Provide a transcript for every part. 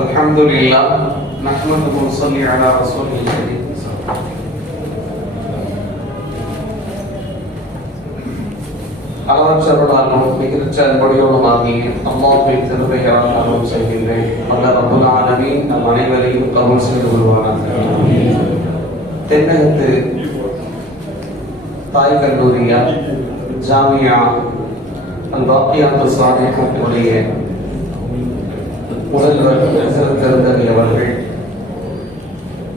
الحمد لله نحمده ونصلي على رسوله الكريم அளவற்றவர்களாலும் மிகச்ச அன்புடையோடுமாகி அல்லாஹ்வின் திருப்பெயரால் அருள் செய்கின்றேன் அல்ல ரபுல் ஆலமீன் நம் அனைவரையும் கபூல் செய்து கொள்வானாக தென்னகத்து தாய் கல்லூரியா ஜாமியா அல் பாக்கியாத்து சாதிக்குடைய முதல்வர் சிறந்திருந்தவை அவர்கள்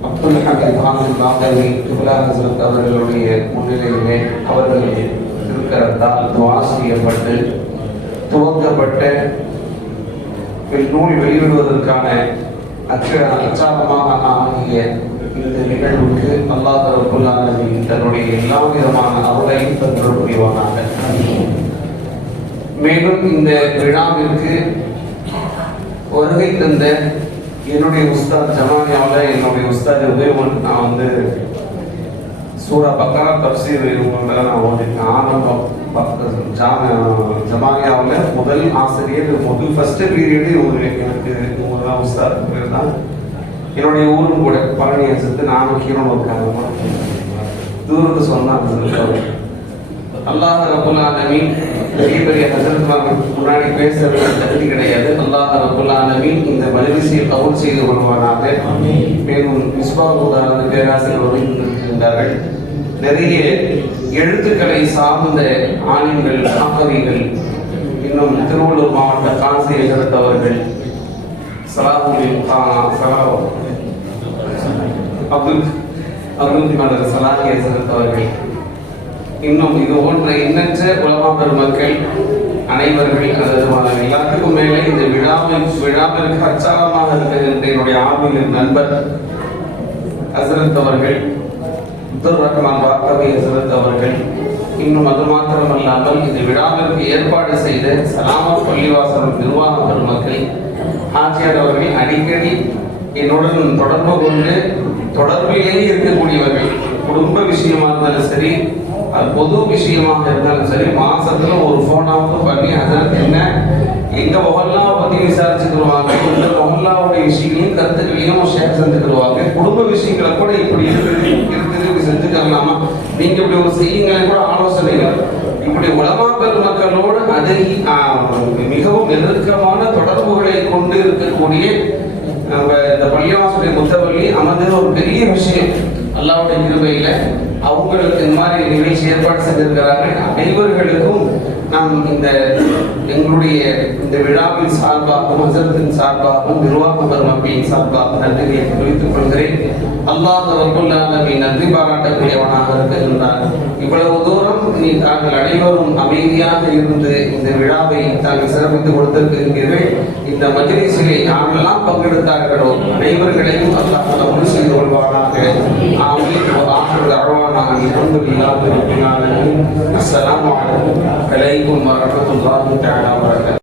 அப்துல் ஹமீத் ஹாமித் பாகவி கிபிலா ஹசரத் அவர்களுடைய முன்னிலையிலே அவர்கள் இருக்கிறதால் துவா செய்யப்பட்டு துவக்கப்பட்ட நூல் வெளியிடுவதற்கான அச்ச அச்சாரமாக ஆகிய இந்த நிகழ்வுக்கு அல்லாஹ் ரபுல் தன்னுடைய எல்லா விதமான அருளையும் தந்து புரிவானாக. மேலும் இந்த விழாவிற்கு வருகை தந்த என்னுடைய உஸ்தாத் ஜமானியாவில் என்னுடைய உஸ்தாத் உதயவன் நான் வந்து சூரா பக்கரா தப்சீர் இவங்கள நான் ஓதிருக்கேன் ஆரம்பம் ஜமானியாவில் முதல் ஆசிரியர் முதல் ஃபர்ஸ்ட் பீரியடு இவங்க எனக்கு இவங்க தான் உஸ்தாத். தான் என்னுடைய ஊரும் கூட பழனி அசத்து நானும் ஹீரோன் இருக்காங்க தூரத்து சொன்னாங்க அல்லாஹ் ரபுல் பெரிய பெரிய ஹசரத்மார்கள் முன்னாடி பேசுறது தகுதி கிடையாது. அல்லாஹ் ரபுல் இந்த மஜ்லிஸை கவுல் செய்து கொள்வானாக. மேலும் மிஸ்பா உதாரண பேராசிரியர் இருந்தார்கள் நிறைய எழுத்துக்களை சார்ந்த ஆணிகள் ஆகவிகள் இன்னும் திருவள்ளூர் மாவட்ட காசி ஹசரத் அவர்கள் சலாஹுல் அப்துல் அப்துல் மாதர் சலாஹி அவர்கள் இன்னும் இது போன்ற எண்ணற்ற உலமா பெருமக்கள் அனைவர்கள் அல்லது எல்லாத்துக்கும் மேலே இந்த விழாவில் விழாவிற்கு அச்சாரமாக இருக்கின்ற என்னுடைய ஆர்வலின் நண்பர் ஹசரத் அவர்கள் அப்துல் ரஹ்மான் வாக்கவி ஹசரத் அவர்கள் இன்னும் அது மாத்திரமல்லாமல் இந்த விழாவிற்கு ஏற்பாடு செய்த சலாமா பள்ளிவாசல் நிர்வாக பெருமக்கள் ஆட்சியார் அவர்கள் அடிக்கடி என்னுடன் தொடர்பு கொண்டு தொடர்பிலேயே இருக்கக்கூடியவர்கள் குடும்ப விஷயமா இருந்தாலும் சரி அது பொது விஷயமாக இருந்தாலும் சரி மாசத்துல ஒரு போனாவது பண்ணி அதற்கு என்ன எங்க மொஹல்லாவை பத்தி விசாரிச்சுக்கிடுவாங்க இந்த மொஹல்லாவுடைய விஷயங்களையும் கருத்துக்களையும் ஷேர் செஞ்சுக்கிடுவாங்க. குடும்ப விஷயங்களை கூட இப்படி இருக்குது இருக்குது இப்படி செஞ்சுக்கலாமா நீங்க இப்படி ஒரு செய்யுங்களே கூட ஆலோசனைகள் இப்படி உலமா பெருமக்களோடு அதை மிகவும் நெருக்கமான தொடர்புகளை கொண்டு இருக்கக்கூடிய நம்ம இந்த பள்ளியாசுடைய முத்தவள்ளி அமர்ந்தது ஒரு பெரிய விஷயம். அல்லாவுடைய கிருபையில அவங்களுக்கு இந்த மாதிரி நிகழ்ச்சி ஏற்பாடு செய்திருக்கிறார்கள். அனைவர்களுக்கும் நாம் இந்த எங்களுடைய இந்த விழாவின் சார்பாகவும் ஹசரத்தின் சார்பாகவும் நிர்வாக பெருமப்பியின் சார்பாக நன்றியை தெரிவித்துக் கொள்கிறேன். அல்லாஹ் ரபுல்லாலமி நன்றி பாராட்டக்கூடியவனாக இருக்கின்றார். இவ்வளவு தூரம் தாங்கள் அனைவரும் அமைதியாக இருந்து இந்த விழாவை தாங்கள் சிறப்பித்து கொடுத்திருக்கிறீர்கள். இந்த மஜ்லிசிலே யாரெல்லாம் பங்கெடுத்தார்களோ அனைவர்களையும் அல்லாஹ் கபூல் செய்து கொள்வானாக. ஆமீன். ஆஹிர் தஅவானா அல்ஹம்துலில்லாஹி ரப்பில் ஆலமீன் அஸ்ஸலாமு அலைக்கும் வரஹ்மத்துல்லாஹி தஆலா வபரகாத்துஹு